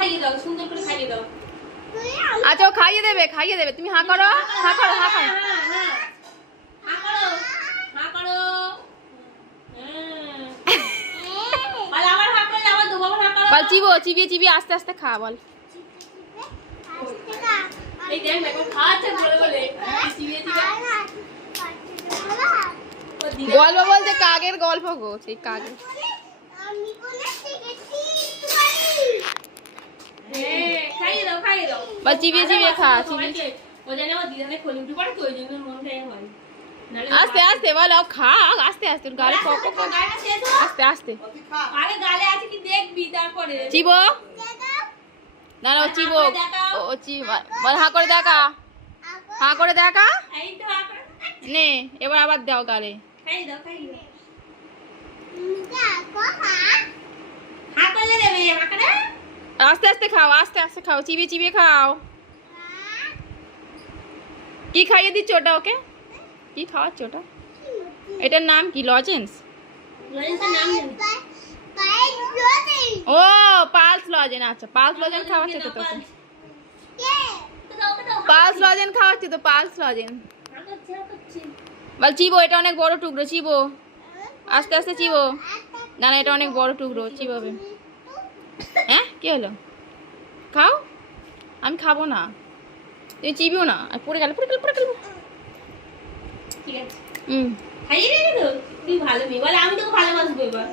খাইয়ে দাও, সুন্দর করে খাইয়ে দাও। আচ্ছা ও খাইয়ে দেবে, তুমি হাঁ করো, হাঁ করো, হাঁ করো। হাঁ করো, হাঁ করো। বল আবার হাঁ করলে আবার দেবো, আবার হাঁ করো। বল চিবিয়ে আস্তে আস্তে খা বল। এই দেখ না, এখন খাচ্ছে বলে বলে। চিবিয়ে চিবিয়ে। গল্প বলতে কাকের গল্প গো, সেই কাকের। খাইয়ে দাও, খাইয়ে দাও। বল চিবিয়ে খা, ও জানে ও দিদানে খোলি উঠে পড়ে তো ওই জন্য মনটাই হয়। আস্তে আস্তে বল, খা আস্তে আস্তে, গালে পক পক, আস্তে আস্তে। আরে গালে আছে কি দেখবি তারপরে। চিবো না, ও চিবো, ও চিবা বল, হাঁ করে দেখা, হাঁ করে দেখা। এই তো হাঁ করে। নে এবার আবার দাও গালে। খাইয়ে দাও, খাইয়ে দাও। হাঁ করলে দেবে, হাঁ করে। আস্তে আস্তে খাও, চিবিয়ে খাও। কি খাইয়ে দিচ্ছ ওটা ওকে? কি খাওয়াচ্ছ ওটা? এটার নাম কি? লজেন্স? লজেন্সের নাম জানি। ও পালস লজেন্স। আচ্ছা পালস লজেন্স খাওয়াচ্ছে তো তোকে। পালস লজেন্স খাওয়াচ্ছে তো, পালস লজেন্স। বল চিবো, এটা অনেক বড় টুকরো, চিবো আস্তে আস্তে চিবো। না না, এটা অনেক বড় টুকরো, চিবোবে। হ্যাঁ কি হলো? খাও, আমি খাবো না, তুমি চিবিও না, আর পড়ে গেল। ঠিক আছে। খাইয়ে রেখে তো তুই ভালো মেয়ে। বলে আমি তোকে ভালোবাসবো এবার।